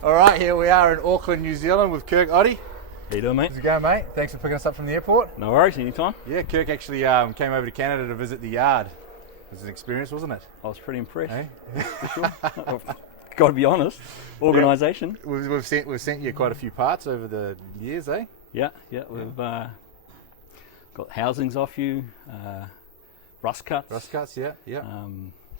All right, here we are in Auckland, New Zealand with Kirk Oddy. How you doing, mate? How's it going, mate? Thanks for picking us up from the airport. No worries, anytime. Yeah, Kirk actually came over to Canada to visit the yard. It was an experience, wasn't it? I was pretty impressed. Eh? For sure. Got to be honest. Organisation. We've sent you quite a few parts over the years, eh? Yeah. We've got housings off you, rust cuts. Rust cuts, yeah.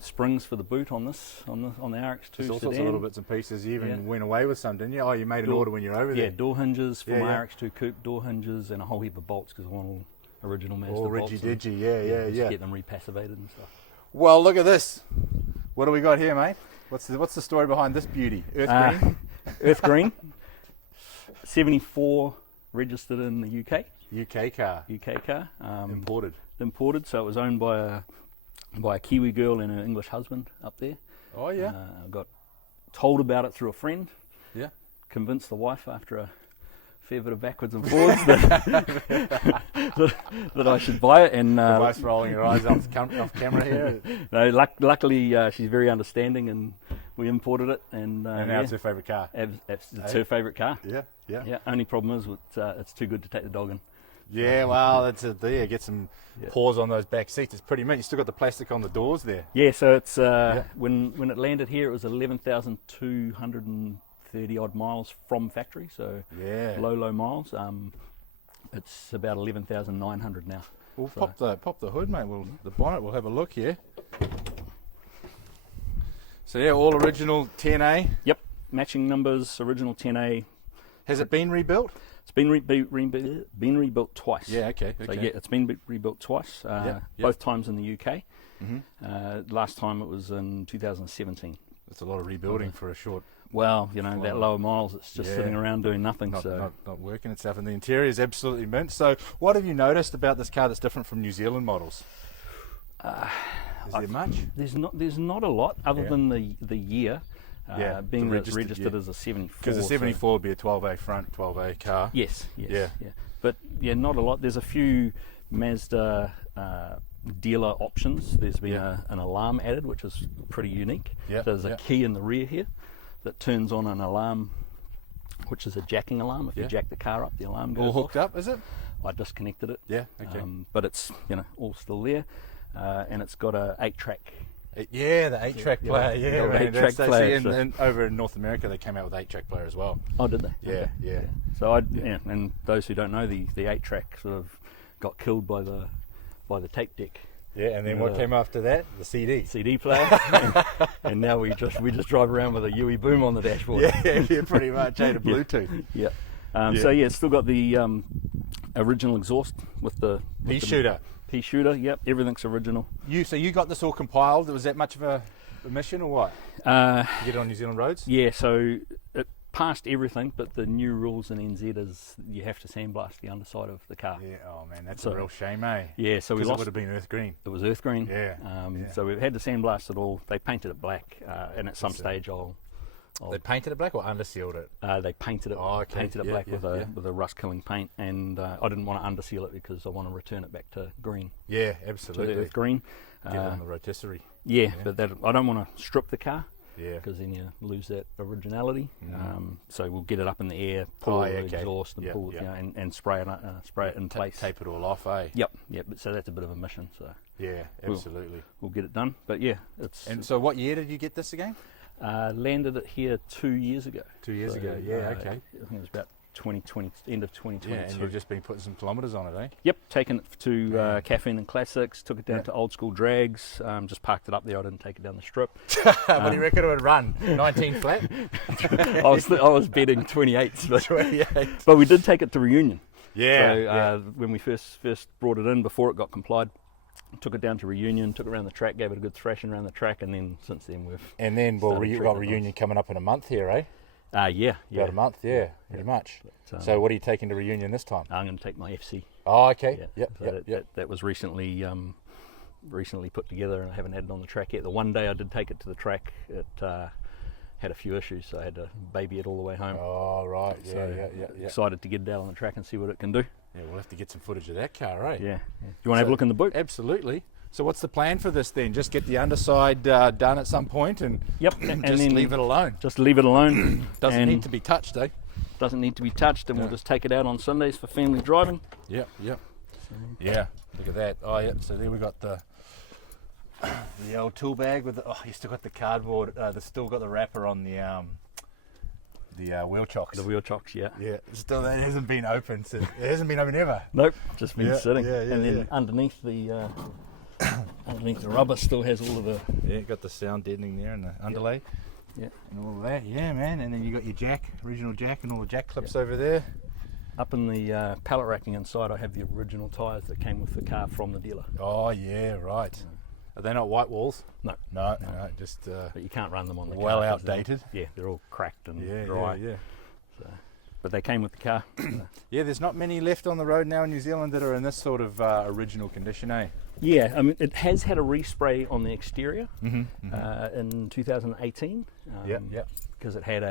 Springs for the boot on the RX2 Just all sedan. sorts of little bits and pieces. You even went away with some, didn't you? Oh, you made an order when you were over there. Yeah, door hinges for my RX2 coupe, door hinges, and a whole heap of bolts because I want all original Mazda all bolts. Riggsy digi, yeah. Get them repassivated and stuff. Well, look at this. What do we got here, mate? What's the story behind this beauty? Earth green? Earth green. 74 registered in the UK. UK car. Imported, so it was owned by a Kiwi girl and her English husband up there. Oh, yeah. I got told about it through a friend. Yeah. Convinced the wife after a fair bit of backwards and forwards that I should buy it. And the wife's rolling her eyes off camera here. No, luckily she's very understanding, and we imported it. And now it's her favourite car. It's her favourite car. Yeah. Only problem is it's too good to take the dog in. Yeah, well, that's it there. Get some paws on those back seats. It's pretty mint. You still got the plastic on the doors there. Yeah, so it's when it landed here, it was 11,230 odd miles from factory. So low miles. It's about 11,900 now. We'll pop the hood, mate. The bonnet. We'll have a look here. So yeah, all original 10A. Yep, matching numbers, original 10A. Has it been rebuilt? It's been rebuilt twice. Yeah, okay. So yeah, it's been rebuilt twice, both times in the UK. Last time it was in 2017. That's a lot of rebuilding for a short... Well, that lower miles, it's just sitting around doing nothing. Not working and stuff. And the interior is absolutely mint. So what have you noticed about this car that's different from New Zealand models? Is there much? There's not a lot other than the year. Being that it's registered as a 74. Because the 74 would be a 12A front, 12A car. Yes. But not a lot. There's a few Mazda dealer options. There's been an alarm added, which is pretty unique. So there's a key in the rear here that turns on an alarm, which is a jacking alarm. If you jack the car up, the alarm goes all hooked off. up, is it? I disconnected it. Yeah, okay. But it's all still there, and it's got a 8-track. The 8-track player. The 8-track player. And over in North America, they came out with 8-track player as well. Oh, did they? Yeah. So and those who don't know, the 8-track sort of got killed by the tape deck. Yeah, and then what came after that? The CD player. and now we just drive around with a UE boom on the dashboard. Yeah, pretty much. The Bluetooth. So it's still got the original exhaust with the pea shooter. Pea shooter. Yep, everything's original. So you got this all compiled. Was that much of a mission or what? To get it on New Zealand roads? Yeah. So it passed everything, but the new rules in NZ is you have to sandblast the underside of the car. Yeah. Oh man, that's a real shame, eh? Yeah. So we lost. It would have been earth green. It was earth green. Yeah. So we've had to sandblast it all. They painted it black, and at some stage They painted it black or undersealed it? They painted it. Painted it black with a rust-killing paint, and I didn't want to underseal it because I want to return it back to green. Yeah, absolutely. To earth green. Get it on the rotisserie. Yeah, but I don't want to strip the car. Yeah. Because then you lose that originality. So we'll get it up in the air, pull the exhaust, and pull it, and spray it in place. Tape it all off, eh? Yep. So that's a bit of a mission. So yeah, absolutely. We'll get it done. But yeah, it's. And so, what year did you get this again? Landed it here 2 years ago. 2 years ago, okay. I think it was about 2020, end of 2022. Yeah, and you've just been putting some kilometres on it, eh? Yep, taken it to Caffeine and Classics, took it down to Old School Drags, just parked it up there. I didn't take it down the strip. What do you reckon it would run? 19 flat? I was betting 28s, but we did take it to Reunion. When we first brought it in, before it got complied, took it down to Reunion, took it around the track, gave it a good thrashing around the track, and then since then we've... And then, you've got Reunion coming up in a month here, eh? About a month, pretty much. But, so what are you taking to Reunion this time? I'm going to take my FC. Oh, okay. That was recently put together, and I haven't had it on the track yet. The one day I did take it to the track, it had a few issues, so I had to baby it all the way home. Oh, right. Excited to get it out on the track and see what it can do. Yeah, we'll have to get some footage of that car, eh? Yeah. Do you want to have a look in the boot? Absolutely. So what's the plan for this then? Just get the underside done at some point and and just then leave it alone. Just leave it alone. Doesn't need to be touched, eh? Doesn't need to be touched, and we'll just take it out on Sundays for family driving. Yep. Yeah, look at that. Oh, yeah. So there we got the old tool bag with the, you still got the cardboard. There's still got the wrapper on the wheel chocks. The wheel chocks, yeah. Yeah, still that hasn't been open. It hasn't been open ever. Nope, just been sitting. Yeah, and then underneath the underneath the rubber still has all of the got the sound deadening there and the underlay. Yeah, and all of that. Yeah, man. And then you got your jack, original jack, and all the jack clips over there. Up in the pallet racking inside, I have the original tyres that came with the car from the dealer. Oh yeah, right. Are they not white walls? No, just. But you can't run them on the well car. Outdated. They're all cracked and dry. Yeah. So, but they came with the car. Yeah, there's not many left on the road now in New Zealand that are in this sort of original condition, eh? Yeah, I mean, it has had a respray on the exterior in 2018. Because it had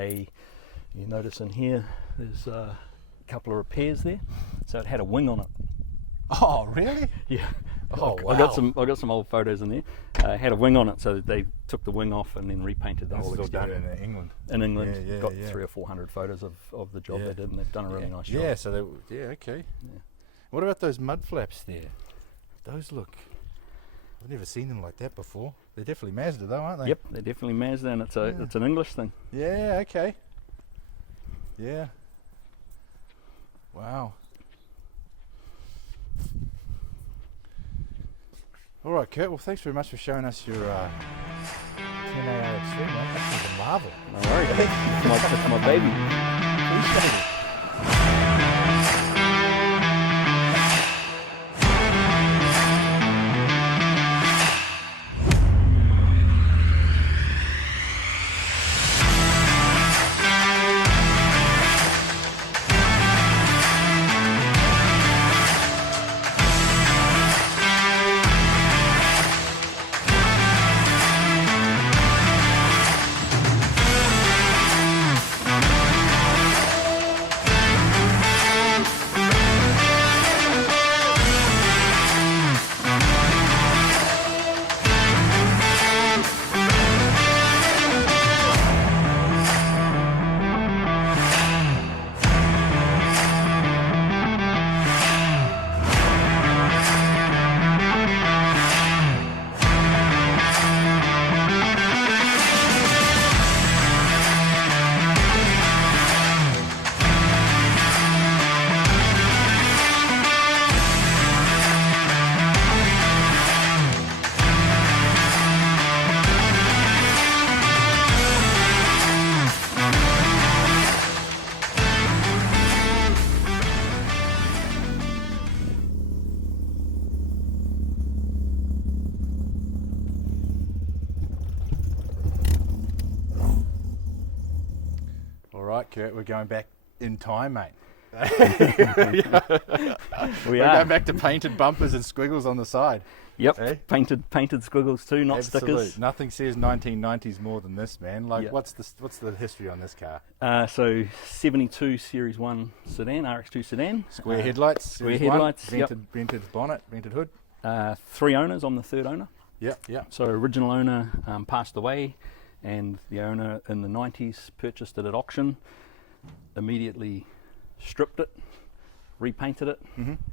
you notice in here, there's a couple of repairs there. So it had a wing on it. Oh, really? Yeah. Oh, wow. I got some old photos in there. It had a wing on it, so they took the wing off and then repainted the whole exterior. Done in England. In England, got 300 or 400 photos of the job they did, and they've done a really nice job. Yeah, so okay. Yeah. What about those mud flaps there? Those look. I've never seen them like that before. They're definitely Mazda, though, aren't they? Yep, they're definitely Mazda, and it's an English thing. Yeah. Okay. Yeah. Wow. All right, Kurt. Well, thanks very much for showing us your 10A RX2, mate. That's a marvel. No worries. It's my baby. Appreciate it. Right, Kurt, we're going back in time, mate. We're going back to painted bumpers and squiggles on the side. Yep, eh? painted squiggles too, not stickers. Nothing says 1990s more than this, man. Like, what's the history on this car? So 72 Series 1 sedan, RX2 sedan. Square headlights. Square headlights. Vented bonnet, vented hood. 3 owners. I'm the 3rd owner. Yep. So original owner passed away, and the owner in the 90s purchased it at auction, immediately stripped it, repainted it,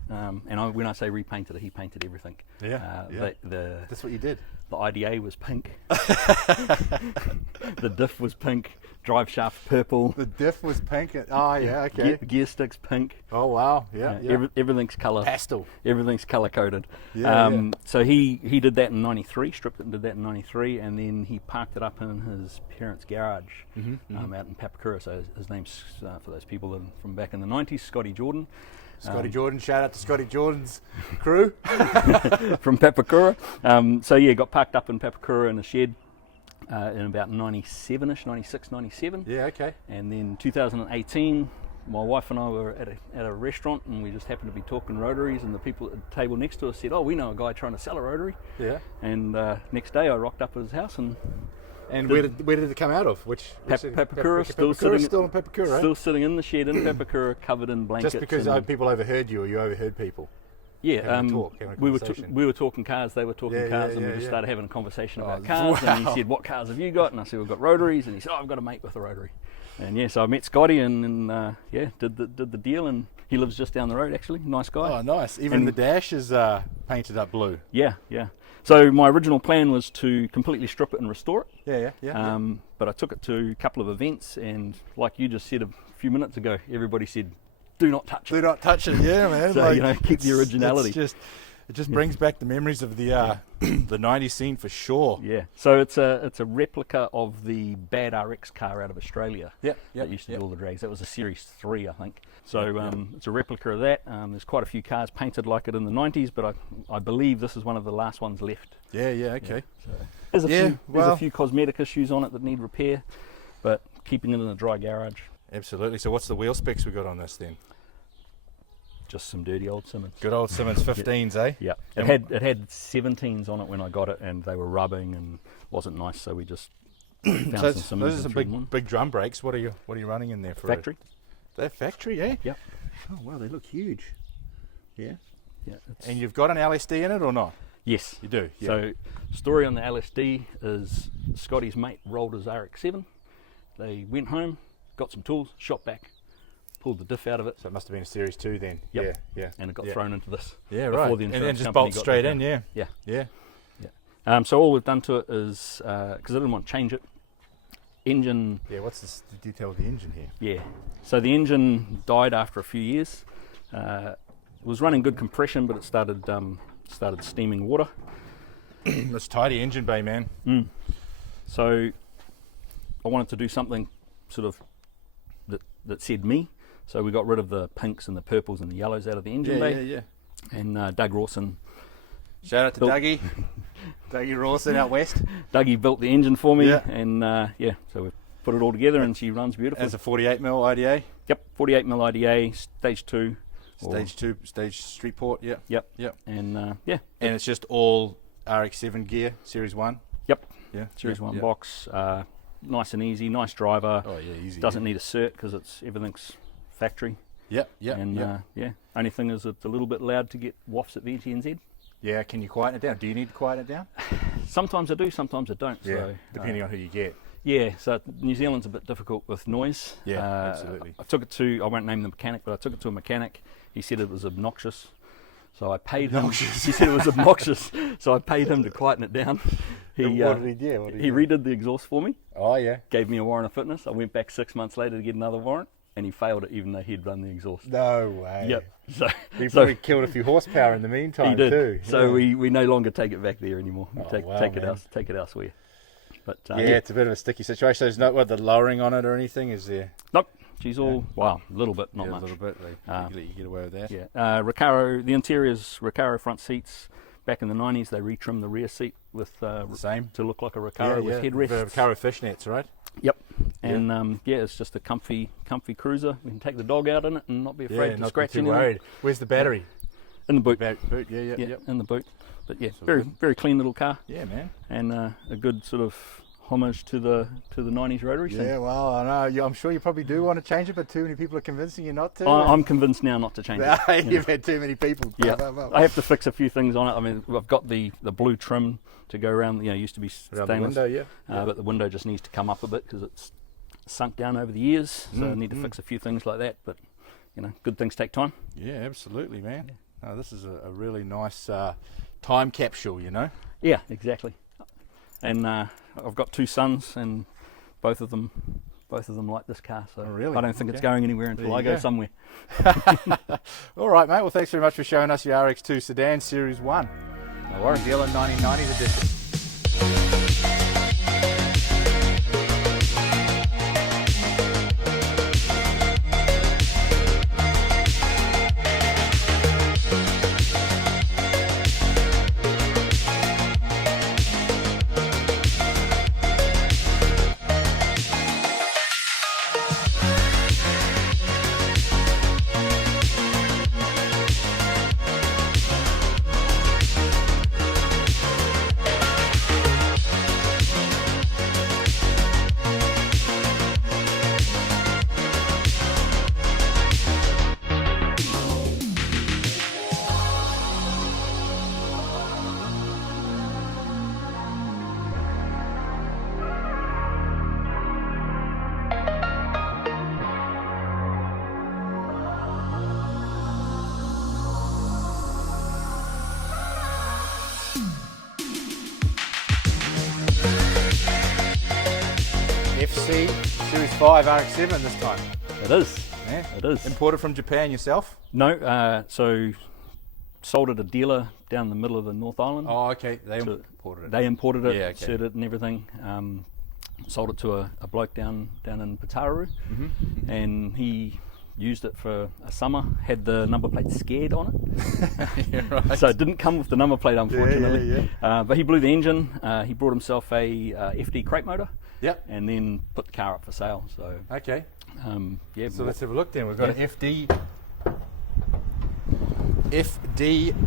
and when I say repainted it, he painted everything. That's what you did. The IDA was pink, the diff was pink, drive shaft purple. The diff was pink. Oh yeah, okay. Gear sticks pink. Oh wow, yeah. Everything's colour pastel. Everything's colour coded. So he did that in '93, stripped it and did that in '93, and then he parked it up in his parents' garage out in Papakura. So his name's for those people from back in the '90s, Scotty Jordan. Scotty Jordan, shout out to Scotty Jordan's crew from Papakura. Got parked up in Papakura in a shed in about 97ish, 96, 97. Yeah, okay. And then 2018, my wife and I were at a restaurant, and we just happened to be talking rotaries, and the people at the table next to us said, "Oh, we know a guy trying to sell a rotary." Yeah. And next day I rocked up at his house and. And where did it come out of? Papakura, still in Papakura, still sitting in the shed in Papakura, covered in blankets. Just because people overheard you, or you overheard people? having a talk, having a we were talking cars, they were talking cars, and we just started having a conversation about cars. Wow. And he said, "What cars have you got?" And I said, "We've got Rotaries." And he said, "Oh, I've got a mate with a Rotary." And yeah, so I met Scotty and did the deal, and he lives just down the road actually. Nice guy. Oh, nice. Even the dash is painted up blue. Yeah. So my original plan was to completely strip it and restore it. Yeah. But I took it to a couple of events, and like you just said a few minutes ago, everybody said, "Do not touch it." Do not touch it. Yeah, man. So keep the originality. It just brings back the memories of the the '90s scene for sure. Yeah. So it's a replica of the bad RX car out of Australia. That used to do all the drags. That was a Series 3, I think. So it's a replica of that. There's quite a few cars painted like it in the '90s, but I believe this is one of the last ones left. Okay. Yeah, so there's a few cosmetic issues on it that need repair, but keeping it in a dry garage. Absolutely. So what's the wheel specs we got on this then? Just some dirty old Simmons. Good old Simmons 15s, eh? Yeah. It had 17s on it when I got it, and they were rubbing and wasn't nice, so we just found some Simmons. Those are some big drum brakes. What are you running in there for? Factory. They're factory, eh? Yep. Oh wow, they look huge. Yeah. And And you've got an LSD in it or not? yes, You do. Yeah. So, story on the LSD is Scotty's mate rolled his RX7. They went home, got some tools, shot back, pulled the diff out of it. So it must have been a Series 2 then. Yep. Yeah. And it got thrown into this. Yeah, before right. the And insurance just company bolt got straight the in. car. Yeah. So all we've done to it is, because I didn't want to change it, engine. Yeah. What's the detail of the engine here? Yeah. So the engine died after a few years. It was running good compression, but it started steaming water. It's tidy engine bay, man. So I wanted to do something sort of that said me. So we got rid of the pinks and the purples and the yellows out of the engine bay. Yeah. And Doug Rawson. Shout out to Dougie. Dougie Rawson out west. Dougie built the engine for me, Yeah. and so we put it all together, and she runs beautifully. As a 48mm IDA. Yep, 48mm IDA, stage 2. Stage street port. Yeah. Yep. And And it's just all RX7 gear, Series 1. Yep. Yeah. Series 1 box, nice and easy, nice driver. Oh yeah, easy. Doesn't need a cert because everything's factory. Yep. And only thing is it's a little bit loud to get wafts at VTNZ. Yeah, can you quieten it down? Do you need to quieten it down? Sometimes I do, sometimes I don't. Yeah, So, depending on who you get. Yeah, so New Zealand's a bit difficult with noise. Yeah, absolutely. I won't name the mechanic, but I took it to a mechanic. He said it was obnoxious. So I paid him. He said it was obnoxious. So I paid him to quieten it down. What did he do? He redid the exhaust for me. Oh yeah. Gave me a warrant of fitness. I went back 6 months later to get another warrant, and he failed it even though he'd run the exhaust. No way. Yep. So he probably killed a few horsepower in the meantime. He did. Too. So yeah. we no longer take it back there anymore. We take man. it elsewhere. But it's a bit of a sticky situation. There's no the lowering on it or anything, is there? Nope. She's all a little bit, not much. A little bit. Let you get away with that. Yeah. Recaro. The interior's Recaro front seats. Back in the 90s, they retrimmed the rear seat with the same to look like a Recaro with headrests. Recaro fishnets, right? Yep. And it's just a comfy cruiser. We can take the dog out in it and not be afraid to scratch anything. Worried. Where's the battery? In the boot. Boot. Yeah. In the boot. But yeah, very clean little car. Yeah, man. And a good sort of homage to the 90s Rotary scene. Yeah, well, I know. I'm sure you probably do want to change it, but too many people are convincing you not to. I'm convinced now not to change it. You've had too many people. Yeah, I have to fix a few things on it. I mean, I've got the blue trim to go around. Used to be stainless. Around the window, but the window just needs to come up a bit because it's sunk down over the years. So I need to fix a few things like that. But good things take time. Yeah, absolutely, man. No, this is a really nice time capsule. Yeah, exactly. And I've got 2 sons, and both of them like this car. So really? I don't think it's going anywhere until I go somewhere. All right, mate. Well, thanks very much for showing us your RX2 sedan Series 1. No worries. New Zealand 1990s edition. FC Series 5 RX7 this time. It is. Yeah. It is. Imported from Japan yourself? No, so sold at a dealer down the middle of the North Island. Oh, okay. They imported it. They imported it, Yeah, okay. set it and everything. Sold it to a bloke down in Pataru, and he used it for a summer, had the number plate scared on it. Yeah, right. So it didn't come with the number plate, unfortunately. Yeah. But he blew the engine. He brought himself a FD crate motor. Yep. And then put the car up for sale. So Okay. yeah. So let's have a look then. We've got an FD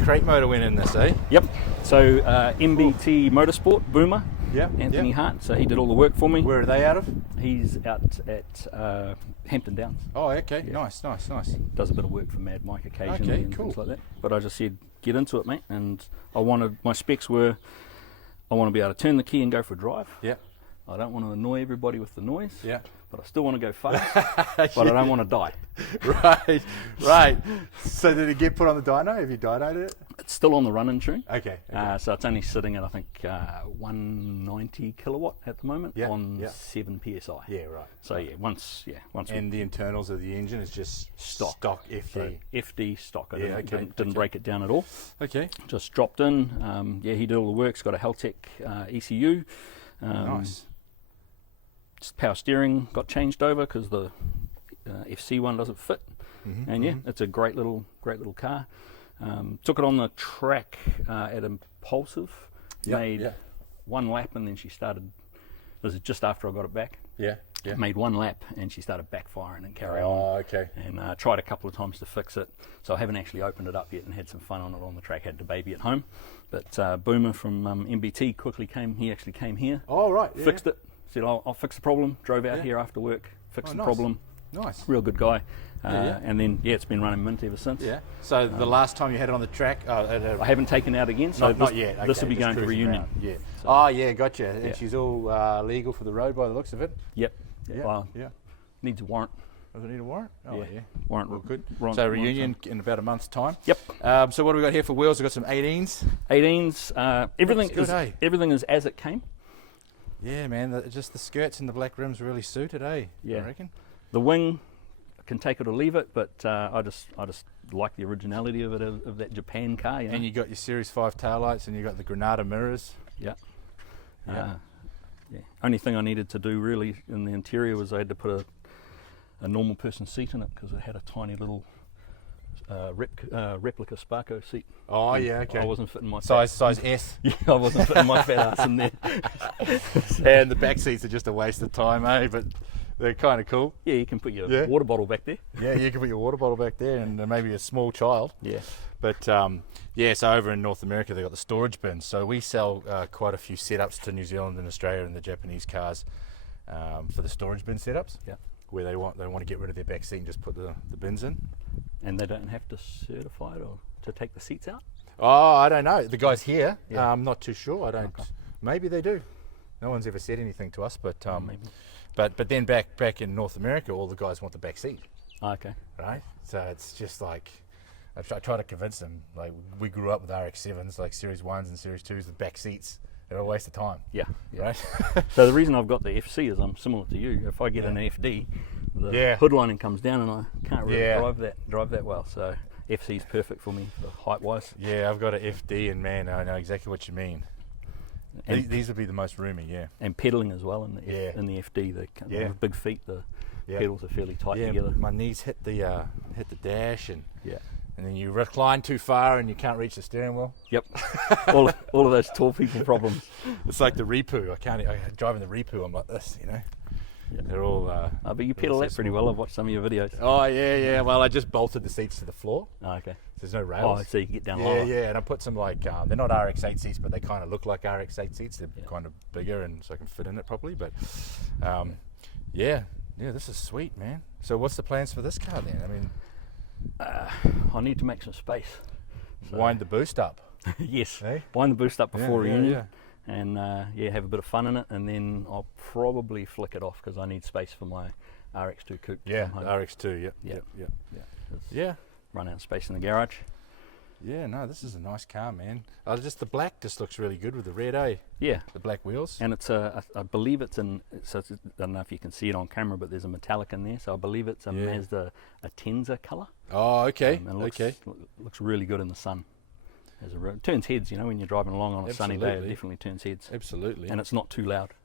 crate motor went in this, eh? Yep. So MBT Motorsport Boomer. Yep. Anthony Hart. So he did all the work for me. Where are they out of? He's out at Hampton Downs. Oh, okay. Yeah. Nice. Does a bit of work for Mad Mike occasionally Okay, and cool. things like that. But I just said, get into it, mate. And my specs were, I want to be able to turn the key and go for a drive. Yeah. I don't want to annoy everybody with the noise. Yeah. But I still want to go fast. But I don't want to die. Right. So did it get put on the dyno? Have you dynoed it? It's still on the run-in tune. Okay. So it's only sitting at, I think, 190 kilowatt at the moment on 7 psi. Yeah, right. So once And the internals of the engine is just stock FD. So FD stock. I okay, didn't break it down at all. Okay. Just dropped in. He did all the work. It's got a Heltec ECU. Nice. Power steering got changed over because the FC one doesn't fit. And it's a great little car. Took it on the track at Impulsive. Made one lap and then she started. This is just after I got it back. Yeah. Made one lap and she started backfiring and carry on. Oh, okay. And tried a couple of times to fix it. So I haven't actually opened it up yet and had some fun on it on the track. Had the baby at home. But Boomer from MBT quickly came. He actually came here. Oh, right. Yeah. Fixed it. Said, I'll fix the problem. Drove out here after work. Fixed the problem. Nice. Real good guy. And then, it's been running mint ever since. Yeah. So the last time you had it on the track? I haven't taken it out again. So not yet. This Okay, will be going to reunion. Around. Yeah. So, Oh, yeah, gotcha. And she's all legal for the road by the looks of it? Yep. Yeah. Well, Yeah. Needs a warrant. Does it need a warrant? Oh, yeah. Warrant. Well, good. Warrant, So reunion in about a month's time? Yep. So what do we got here for wheels? We've got some 18s. 18s. Everything Looks good, everything is as it came. Yeah, man. Just the skirts and the black rims really suit it, eh? Yeah. I reckon. The wing, can take it or leave it, but I just like the originality of it, of that Japan car. You know? And you got your Series 5 taillights and you got the Granada mirrors. Yeah. Yeah. Only thing I needed to do really in the interior was I had to put a normal person seat in it because it had a tiny little replica Sparko seat. Oh, yeah, okay. I wasn't fitting my Size S. Yeah, I wasn't fitting my fat ass in there. And the back seats are just a waste of time, eh? But they're kind of cool. Yeah, you can put your water bottle back there. Yeah, you can put your water bottle back there and maybe a small child. Yeah. But so over in North America they've got the storage bins. So we sell quite a few setups to New Zealand and Australia and the Japanese cars for the storage bin setups. Yeah. Where they want to get rid of their back seat and just put the bins in. And they don't have to certify it or to take the seats out? Oh, I don't know. The guys here, Yeah. I'm not too sure. I don't. Okay. Maybe they do. No one's ever said anything to us, but Maybe. but then back in North America, all the guys want the back seat, Okay. right? So it's just like I try to convince them. Like we grew up with RX7s, like Series 1s and Series 2s, the back seats. They're a waste of time. Yeah. Right? So the reason I've got the FC is I'm similar to you. If I get an FD, the hood lining comes down and I can't really drive that well. So FC is perfect for me, for height wise. Yeah, I've got an FD and man, I know exactly what you mean. And these would be the most roomy, yeah. And pedalling as well in the FD. They have big feet. The pedals are fairly tight together. My knees hit the dash and Yeah. and then you recline too far and you can't reach the steering wheel. Yep. all of those tall people problems. It's like the REPU. Driving the REPU, I'm like this, you know. Yeah. They're all. But you pedal that pretty well. I've watched some of your videos. Oh yeah. Well, I just bolted the seats to the floor. Oh, okay. There's no rails. Oh, so you can get down lower. Yeah, and I put some like they're not RX8 seats, but they kind of look like RX8 seats. They're kind of bigger, and so I can fit in it properly. But this is sweet, man. So what's the plans for this car then? I mean, I need to make some space. So wind the boost up. Yes. Eh? Wind the boost up before reunion. Yeah. And have a bit of fun in it, and then I'll probably flick it off because I need space for my RX2 coupe. Yeah, RX2. Yep. Yeah. Yeah. Run out of space in the garage. Yeah, no, this is a nice car, man. Just the black just looks really good with the red, eh? Yeah. The black wheels. And it's I believe it's in, so it's, I don't know if you can see it on camera, but there's a metallic in there. So I believe it's a Mazda Atenza colour. Oh, okay. And it looks really good in the sun. It turns heads, you know, when you're driving along on a sunny day, it definitely turns heads. Absolutely. And it's not too loud.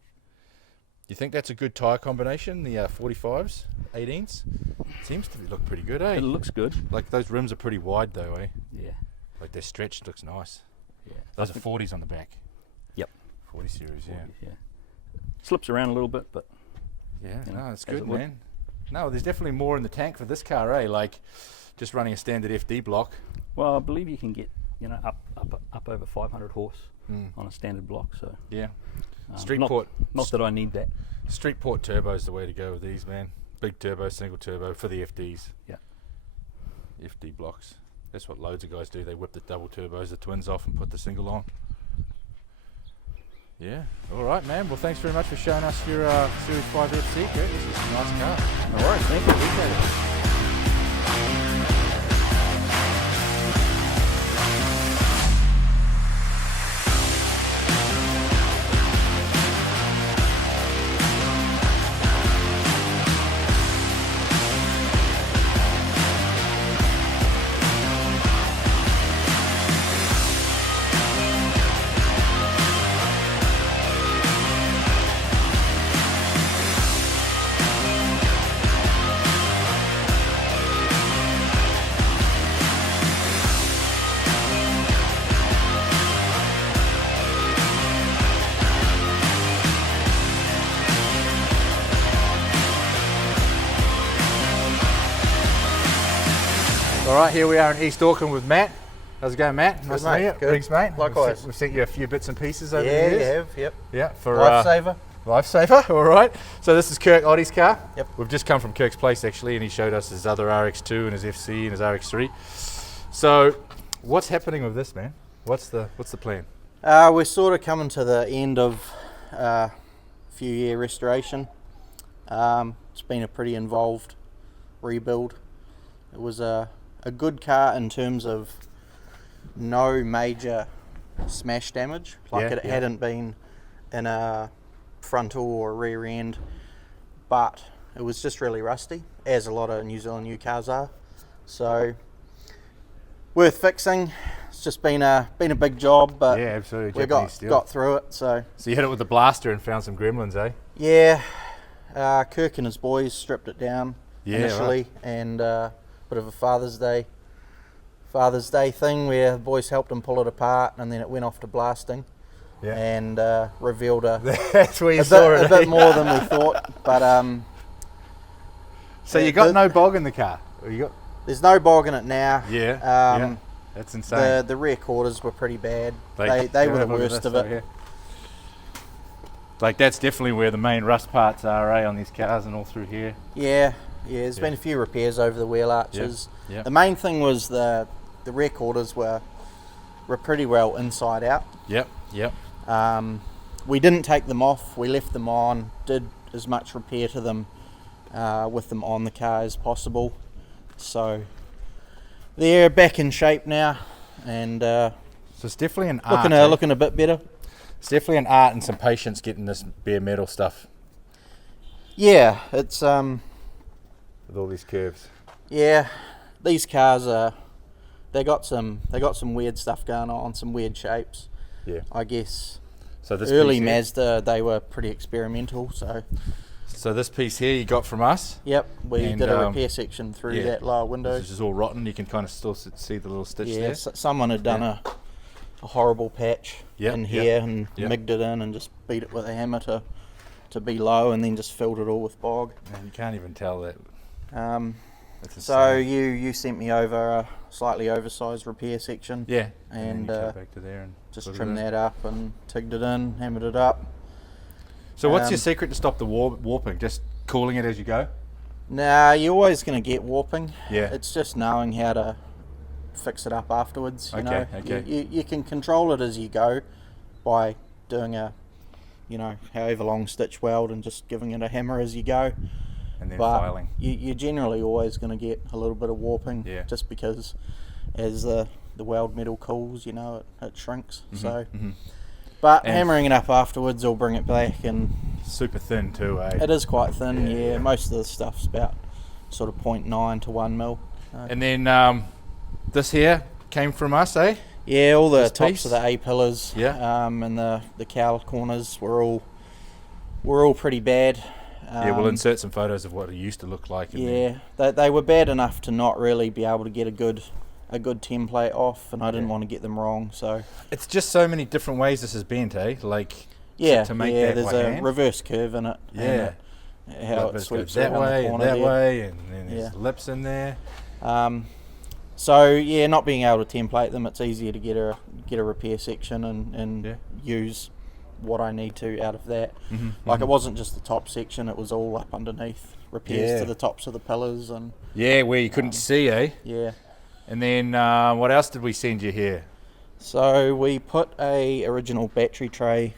You think that's a good tyre combination, the 45s, 18s? Seems to look pretty good, eh? It looks good. Like those rims are pretty wide though, eh? Yeah. Like they're stretched, looks nice. Yeah. Those are 40s on the back. Yep. 40 series, 40s, yeah. Slips around a little bit, but... Yeah, you know, no, it's good, man. No, there's definitely more in the tank for this car, eh? Like just running a standard FD block. Well, I believe you can get, you know, up over 500 horse on a standard block, so... Yeah. Not that I need that. Street port turbo is the way to go with these, man. Big turbo, single turbo for the FDs. Yeah. FD blocks. That's what loads of guys do. They whip the double turbos, the twins off, and put the single on. Yeah. All right, man. Well, thanks very much for showing us your Series 5 FC, Kirk. This is a nice car. No worries. Thank you. Appreciate it. All right, here we are in East Auckland with Matt. How's it going, Matt? Nice to meet you. Good. Riggs, mate. Likewise. We've sent you a few bits and pieces over the Yeah, years. you have, yep. Yeah, for Lifesaver. Lifesaver, all right. So this is Kirk Oddy's car. Yep. We've just come from Kirk's place actually, and he showed us his other RX2 and his FC and his RX3. So, what's happening with this, man? What's the plan? We're sort of coming to the end of a few year restoration. It's been a pretty involved rebuild. It was a good car in terms of no major smash damage. Like it hadn't been in a frontal or rear end, but it was just really rusty, as a lot of New Zealand new cars are. So worth fixing. It's just been a big job, but yeah, absolutely. we got through it. So you hit it with the blaster and found some gremlins, eh? yeah, Kirk and his boys stripped it down initially, right. and bit of a Father's Day thing where the boys helped him pull it apart, and then it went off to blasting. Yeah. And revealed That's where you saw it. A bit more than we thought, but so you got no bog in the car? Or you got? There's no bog in it now. Yeah. That's insane. The rear quarters were pretty bad. They were the worst of it. Yeah. Like that's definitely where the main rust parts are, on these cars and all through here. Yeah. There's been a few repairs over the wheel arches. Yeah. The main thing was the rear quarters were pretty well inside out. Yep. We didn't take them off. We left them on. Did as much repair to them with them on the car as possible. So they're back in shape now, and so it's definitely an art. Looking a bit better. It's definitely an art and some patience getting this bare metal stuff. Yeah, it's with all these curves. Yeah, these cars they got some weird stuff going on, some weird shapes. Yeah, I guess. So this early Mazda, they were pretty experimental. So this piece here you got from us. Yep, we did a repair section through that lower window. This is all rotten. You can kind of still see the little stitch there. Someone had done a horrible patch in here and migged it in and just beat it with a hammer to be low, and then just filled it all with bog. Man, you can't even tell that. So you sent me over a slightly oversized repair section. Yeah, and back to there and just trimmed that up and tigged it in, hammered it up. So what's your secret to stop the warping? Just cooling it as you go? Nah, you're always going to get warping. Yeah. It's just knowing how to fix it up afterwards. You know? Okay. You can control it as you go by doing a, however long stitch weld and just giving it a hammer as you go. And then filing. You're generally always going to get a little bit of warping, just because as the the weld metal cools, you know, it shrinks. So, but and hammering it up afterwards will bring it back, and super thin too, eh? It is quite thin. Yeah. Most of the stuff's about sort of 0.9 to 1 mil. And then this here came from us, eh? Yeah, all the this tops piece? of the A pillars, and the cowl corners were all pretty bad. We'll insert some photos of what it used to look like. They were bad enough to not really be able to get a good template off, and I didn't want to get them wrong. So it's just so many different ways this is bent, eh? Like to make that there's a hand. reverse curve in it. Yeah, how it sweeps that around way the corner and that there. way, and then there's lips in there. So not being able to template them, it's easier to get a repair section and use what I need to out of that. Like it wasn't just the top section; it was all up underneath, repairs to the tops of the pillars and where you couldn't see, eh? Yeah. And then what else did we send you here? So we put a original battery tray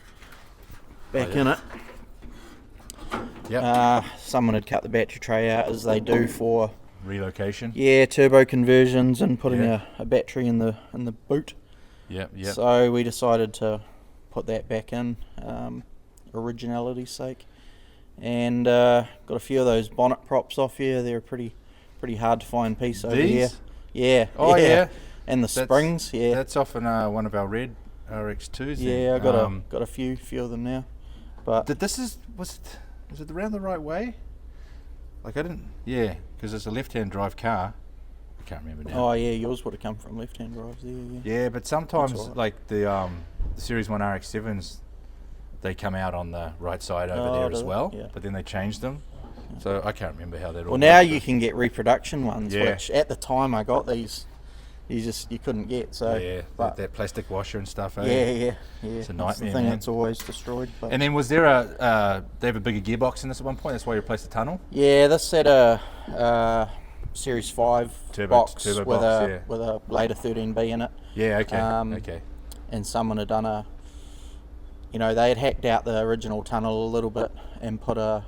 back in it. Yep. Someone had cut the battery tray out, as they do for relocation. Yeah, turbo conversions and putting a battery in the boot. Yep. So we decided to put that back in, originality's sake, and got a few of those bonnet props off here. They're a pretty hard to find piece over here. Yeah. Oh yeah. And the springs. Yeah. That's often one of our red RX2s. Yeah, I got a few of them now. But was it around the right way? Like I didn't. Yeah, because it's a left-hand drive car. I can't remember now. Oh yeah, yours would have come from left-hand drives there. Yeah, but sometimes like the Series 1 RX7s, they come out on the right side over there as well. Yeah. But then they changed them. So I can't remember how that all worked. Well, now you can get reproduction ones, which at the time I got these, you couldn't get. So but that plastic washer and stuff. Yeah. It's a nightmare. That's the thing that's always destroyed. But. And then was there they have a bigger gearbox in this at one point? That's why you replaced the tunnel. Yeah, this had a Series 5 turbo box with a later 13B in it. Yeah. Okay. And someone had done they had hacked out the original tunnel a little bit and put a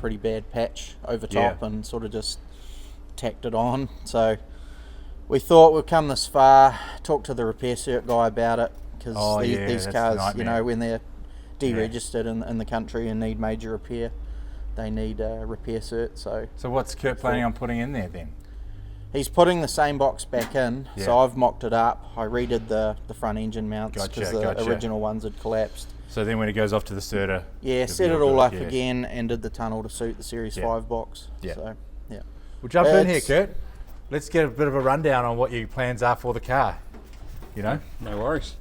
pretty bad patch over top and sort of just tacked it on. So we thought we'd come this far, talk to the repair cert guy about it, because these cars, when they're deregistered in the country and need major repair, they need a repair cert. So what's Kirk planning on putting in there then? He's putting the same box back in, so I've mocked it up. I redid the front engine mounts because the original ones had collapsed. So then when it goes off to the serter... Yeah, set it all up again and did the tunnel to suit the Series 5 box. Yeah. So, We'll jump in here, Kurt. Let's get a bit of a rundown on what your plans are for the car. No worries.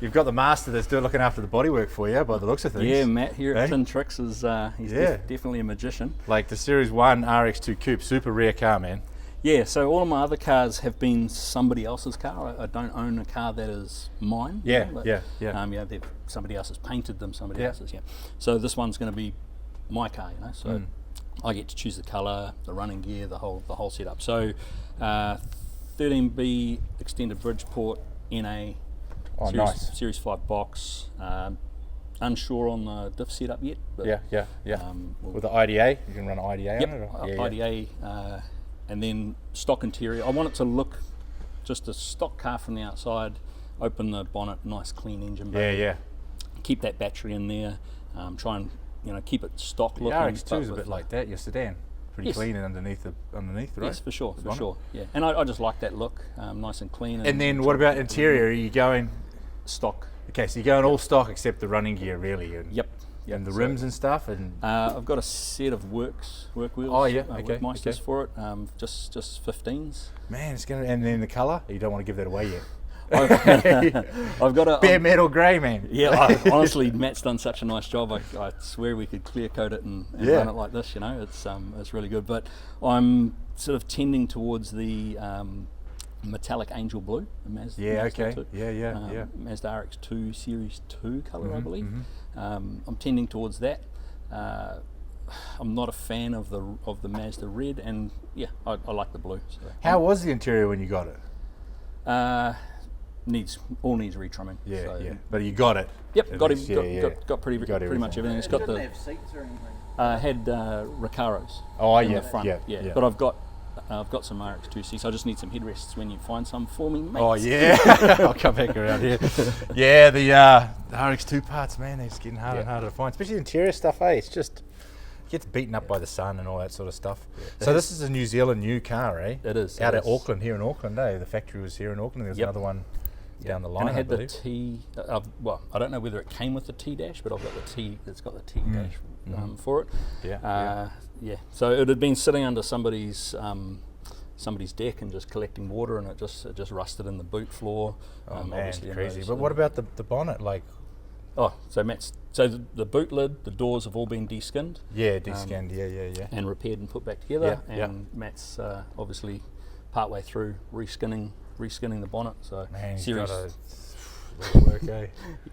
You've got the master that's looking after the bodywork for you by the looks of things. Yeah, Matt here at Tin Tricks is definitely a magician. Like the Series 1 RX2 Coupe, super rare car, man. Yeah, so all of my other cars have been somebody else's car. I don't own a car that is mine. Yeah. Somebody else has painted them, somebody else's, So this one's going to be my car, So I get to choose the colour, the running gear, the whole setup. So 13B extended Bridgeport NA Series 5 box. Unsure on the diff setup yet. But, with the IDA, you can run an IDA on it? IDA. And then stock interior. I want it to look just a stock car from the outside. Open the bonnet, nice clean engine bay. Keep that battery in there. Try and keep it stock looking. The RX2 is a bit like that. Your sedan, pretty clean and underneath, right? Yes, for sure. Yeah, and I just like that look, nice and clean. And then what about interior? Are you going stock? Okay, so you're going all stock except the running gear, really. And Yep. And the rims and stuff, and I've got a set of work wheels. Workmeisters for it. Just 15s. Man, it's gonna. And then the colour. You don't want to give that away yet. I've got a bare metal grey, man. Yeah, honestly, Matt's done such a nice job. I swear we could clear coat it and run it like this. It's really good. But I'm sort of tending towards the metallic angel blue, the Mazda. Mazda 2. Mazda RX2 Series 2 colour, I believe. I'm tending towards that. I'm not a fan of the Mazda red, and I like the blue. So. How was the interior when you got it? Needs retrimming. But you got it. Yep, got pretty much everything. It's got have seats or anything. Had Recaros. Oh in the front. But I've got I've got some RX2s. I just need some headrests when you find some for me, mate. Oh yeah, I'll come back around here. Yeah, the RX2 parts, man, they're just getting harder and harder to find, especially interior stuff. It's just gets beaten up by the sun and all that sort of stuff. So this is a New Zealand new car, eh? It is. Out at Auckland, here in Auckland, eh? The factory was here in Auckland. There was another one down the line. And it had I the T. Well, I don't know whether it came with the T dash, but I've got the T. It's got the T dash for it. Yeah. So it had been sitting under somebody's deck and just collecting water, and it just rusted in the boot floor. Oh man, crazy. But what about the bonnet? Like, so the boot lid, the doors have all been deskinned. Yeah, deskinned. Yeah. And repaired and put back together. Matt's obviously partway through reskinning the bonnet. So man, he's series. got a work, eh?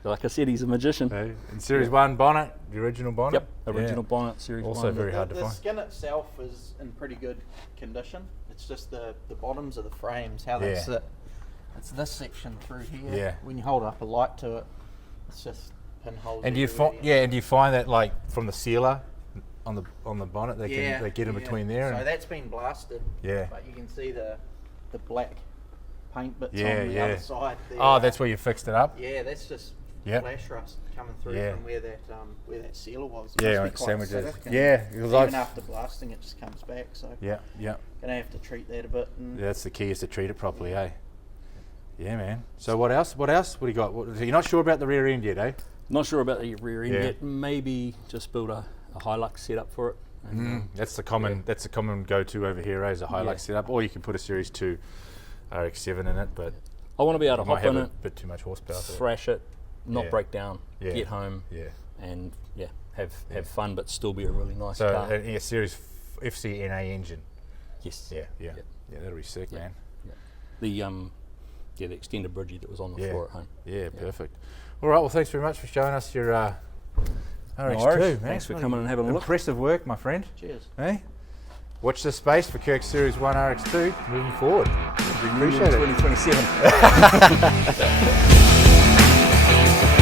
Like I said, he's a magician. Hey. In Series 1 bonnet, the original bonnet. Yep, original bonnet, Series 1. Also very hard to the find. The skin itself is in pretty good condition. It's just the bottoms of the frames, how they sit. It's this section through here. Yeah. When you hold up a light to it, it's just pinholes. And do you find that like from the sealer on the bonnet they get in between there? So that's been blasted. Yeah. But you can see the black paint bits on the other side there. Oh, that's where you fixed it up? Yeah, that's just flash rust coming through from where that sealer was. Sandwiches. Even after blasting, it just comes back. So gonna have to treat that a bit. That's the key, is to treat it properly, eh? Yeah, man. So what else? What do you got? So you're not sure about the rear end yet, eh? Not sure about the rear end yet. Maybe just build a Hilux setup for it. And, that's the common go-to over here, eh? Is a Hilux setup, or you can put a Series 2 RX7 in it. But I want to be able to hop in it, a bit too much horsepower. Thrash it, not break down, get home, and have fun, but still be a really nice car. So a Series FC NA engine. Yes. Yeah, that'll be sick, man. The extended bridgie that was on the floor at home. Yeah, perfect. All right, well, thanks very much for showing us your RX2, man. Thanks for coming and having a look. Impressive work, my friend. Cheers. Hey? Watch this space for Kirk's Series 1 RX2 moving forward. We appreciate it. 2027.